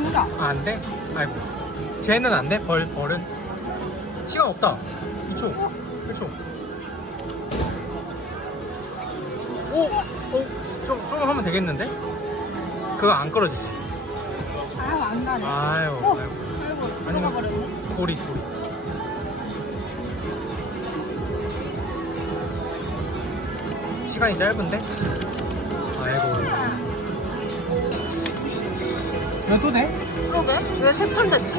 안 가. 아, 안 돼? 아이고 쟤는 안 돼? 벌, 벌은? 시간 없다 2초 1초 오! 어? 좀, 좀 하면 되겠는데? 그거 안 끌어지지? 아유, 안 가네. 아유 어. 아이고 아이고, 들어가 버렸네. 고리 고리 시간이 짧은데? 이거 돼? 그러게? 왜 세 판 됐지?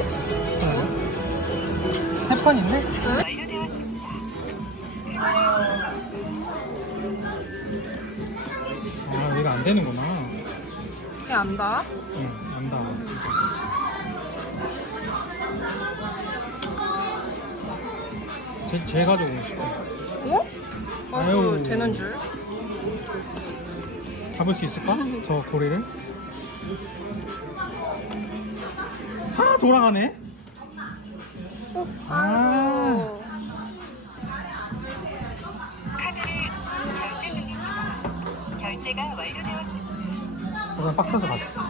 세판 있네? 아 얘가 안 되는구나 이게 안 닿아? 응 안다 제, 제 가져오고 싶어 어? 아유, 아유. 되는 줄. 잡을 수 있을까? 저 고리를 아 돌아가네 어? 아. 결제가 완료되었습니다. 그냥 빡쳐서 갔어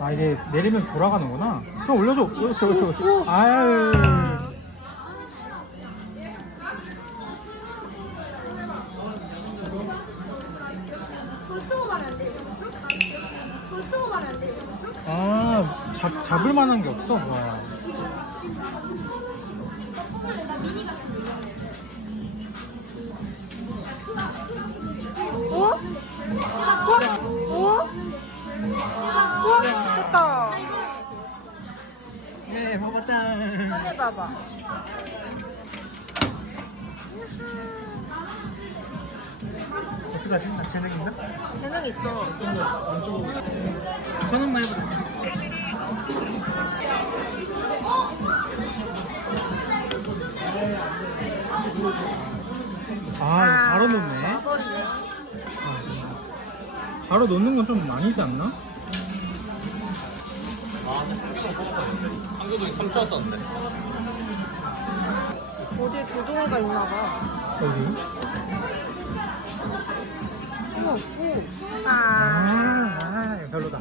아 이게 내리면 돌아가는구나 좀 올려줘 그렇지 그렇지 그렇지 아유 아 잡, 잡을 만한 게 없어 와. 어? 우와? 우와? 우와? 됐다. 네 먹었다 한번 봐봐. 어떡하지? 나 재능 있나? 재능 있어. 천 원만 해보자 아 바로 놓네 버리네. 바로 놓는 건 좀 아니지 않나? 어디에 교동이가 있나 봐. 여기 오. 아, 아. 아 별로다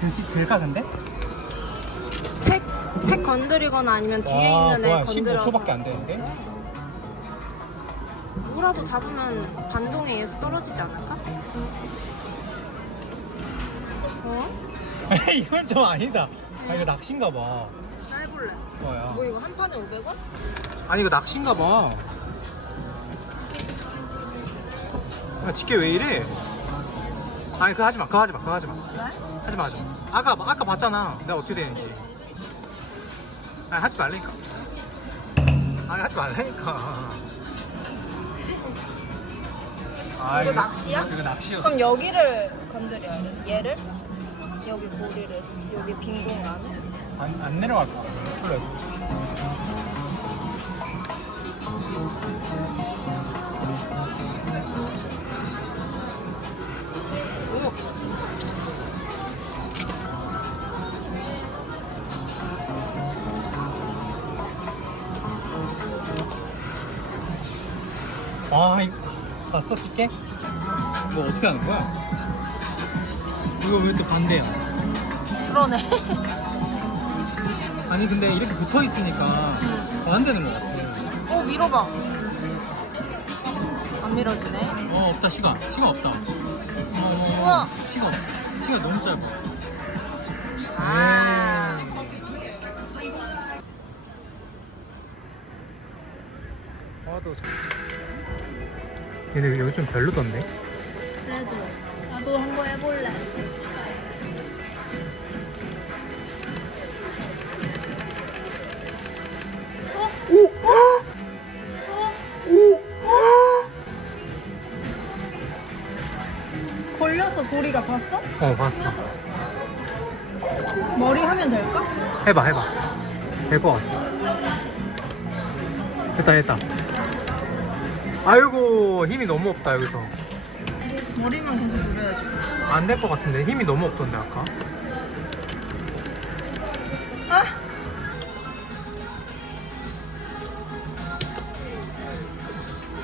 될수 될까 근데? 택, 택 건드리거나 아니면 뒤에 있는 애 건드려. 15초밖에 안 되는데? 뭐라도 잡으면 반동에 의해서 떨어지지 않을까? 이건 좀 아니다 아 이거 낚시인가 봐 나 해볼래. 뭐야 뭐 이거 한 판에 500원? 아니 이거 낚시인가 봐 아, 집게 왜 이래? 아니 그거 하지 마 그거 하지 마 그거 하지 마 왜? 하지 마 하지 마 아까 아까 봤잖아 내가 어떻게 되는지 아니 하지 말라니까 아니 하지 말라니까 아, 이거 낚시야? 이거 낚시였어 그럼 여기를 건드려야 돼. 얘를? 여기 고리를 여기 빈 공간을 안, 안 내려갈 거야 오. 아 이거 봤어 집게? 뭐 어떻게 하는 거야? 이거 왜 또 반대야? 그러네. 아니 근데 이렇게 붙어 있으니까 더 안 되는 것 같아. 어 밀어봐. 안 밀어지네. 어 없다 시간 시간 없다. 어, 우와. 시간 없- 시간 너무 짧아. 아. 에이. 아도 얘네 여기 좀 별로던데? 그래도 나도 한 번 해볼래. 고리가 봤어? 어 봤어. 머리 하면 될까? 해봐 해봐. 될 것 같아. 됐다 됐다. 아이고 힘이 너무 없다 여기서. 머리만 계속 올려야지. 안 될 것 같은데 힘이 너무 없던데 아까. 아!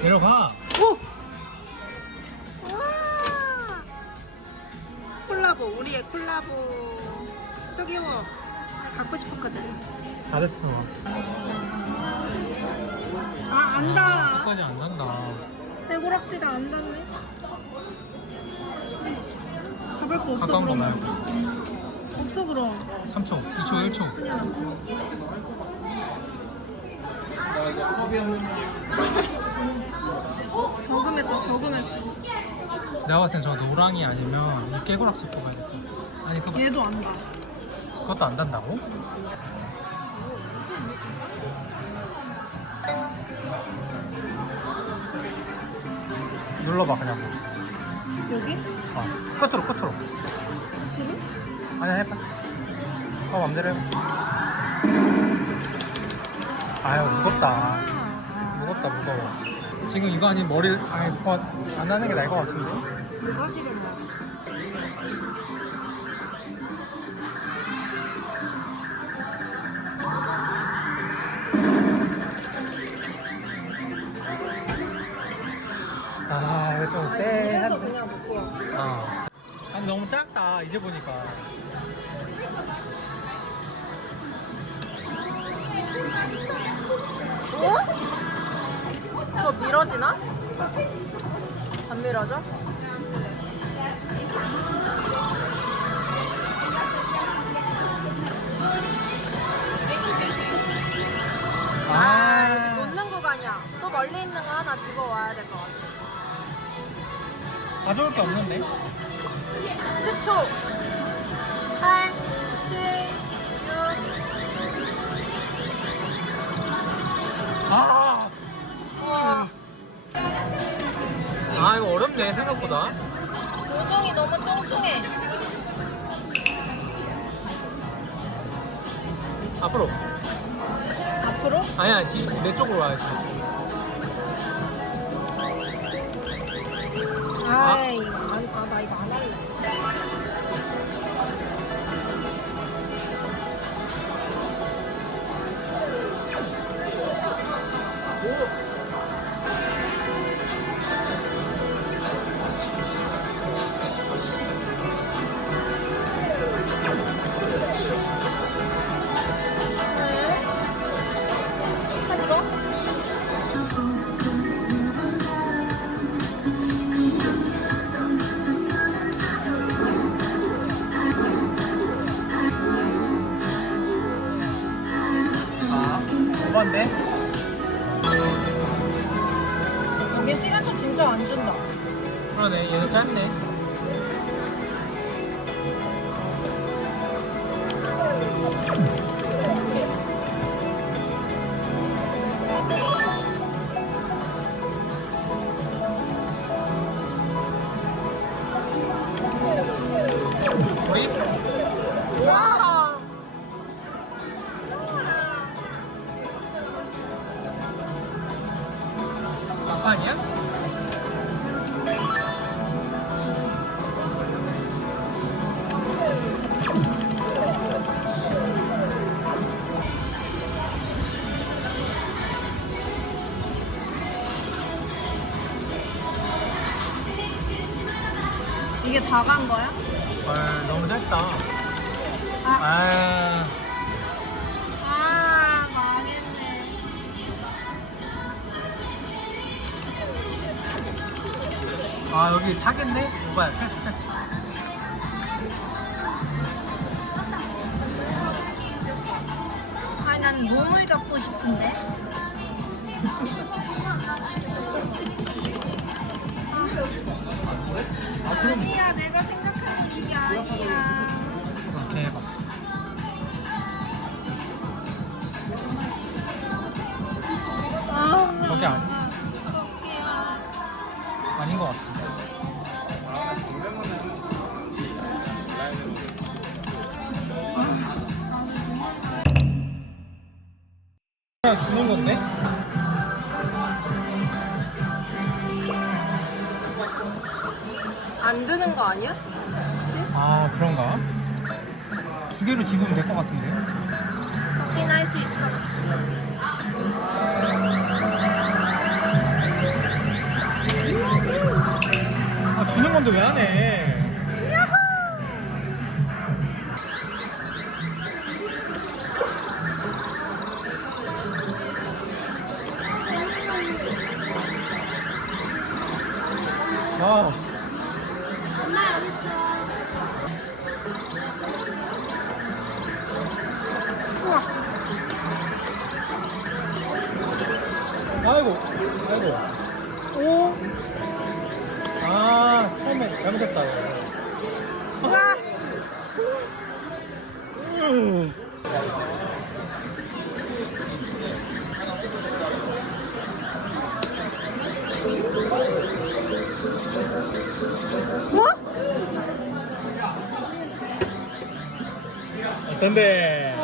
내려가. 콜라보, 우리의 콜라보. 진짜 귀여워. 나 갖고 싶었거든. 잘했어. 아, 안다. 끝까지 안 간다. 해고락지가 안 닿네. 이씨, 잡을 거 없어, 가까운 거 그러면. 말고. 없어, 그럼. 3초, 2초, 1초. 그냥. 저금했다, 저금했어. 내가 봤을 땐저 노랑이 아니면 이 깨구락지 뽑아야겠다. 아 니 그거, 얘도 안다. 그것도 안 단다고? 눌러봐 그냥 뭐. 여기? 어. 끝으로 끝으로. 들어? 아니 해봐. 어 맘대로 해봐. 아유 무겁다. 무겁다 무거워. 지금 이거 아니 머리를 아니 뭐, 안 나는 게 나을 것 같은데. 지금 뭐? 아이 쎄한데. 그냥 먹고 와. 어. 아니 너무 작다 이제 보니까. 어? 저 밀어지나? 안 밀어져? 아, 여기 놓는 구간이야. 또 멀리 있는 거 하나 집어와야 될 것 같아. 가져올 게 없는데. 10초. 8, 7, 아. 6. 우와. 아 이거 어렵네 생각보다. 요정이 너무 뚱뚱해. 앞으로. 앞으로? 아니야 뒤, 내 쪽으로 와야지. 아이, 여기 시간초 진짜 안 준다. 그러네 얘는 짧네. 막판이야? 이게 다 간 거야? 아 너무 짧다. 아. 아. 아, 아 여기 사겠네? 오빠 패스 패스 아, 난 몸을 잡고 싶은데. 아 아니야, 내가 그냥 주는 건데? 만드는 거 아니야? 혹시? 아 그런가? 두 개로 집으면 될 것 같은데. 확인할 수 있어. 아 주는 건데 왜 안 해? 잘못했다. 우와! 음. 우와? 어떤데?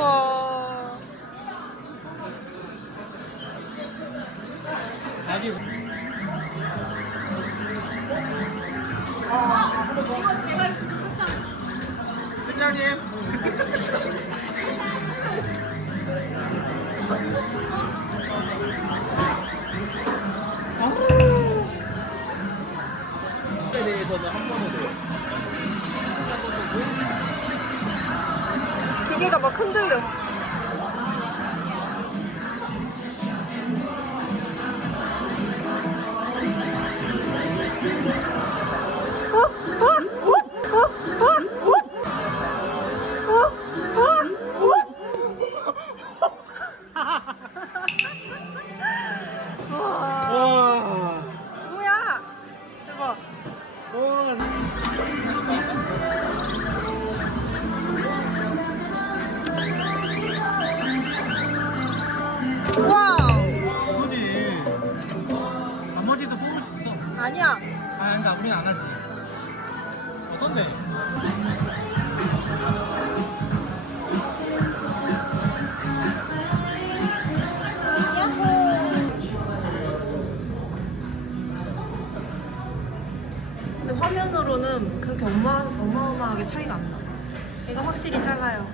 아기. 이거 제발 팀장님. 에 대해서는 한 번도 기계가 막 흔들려. 화면으로는 그렇게 어마, 어마어마하게 차이가 안 나. 얘가 확실히 작아요.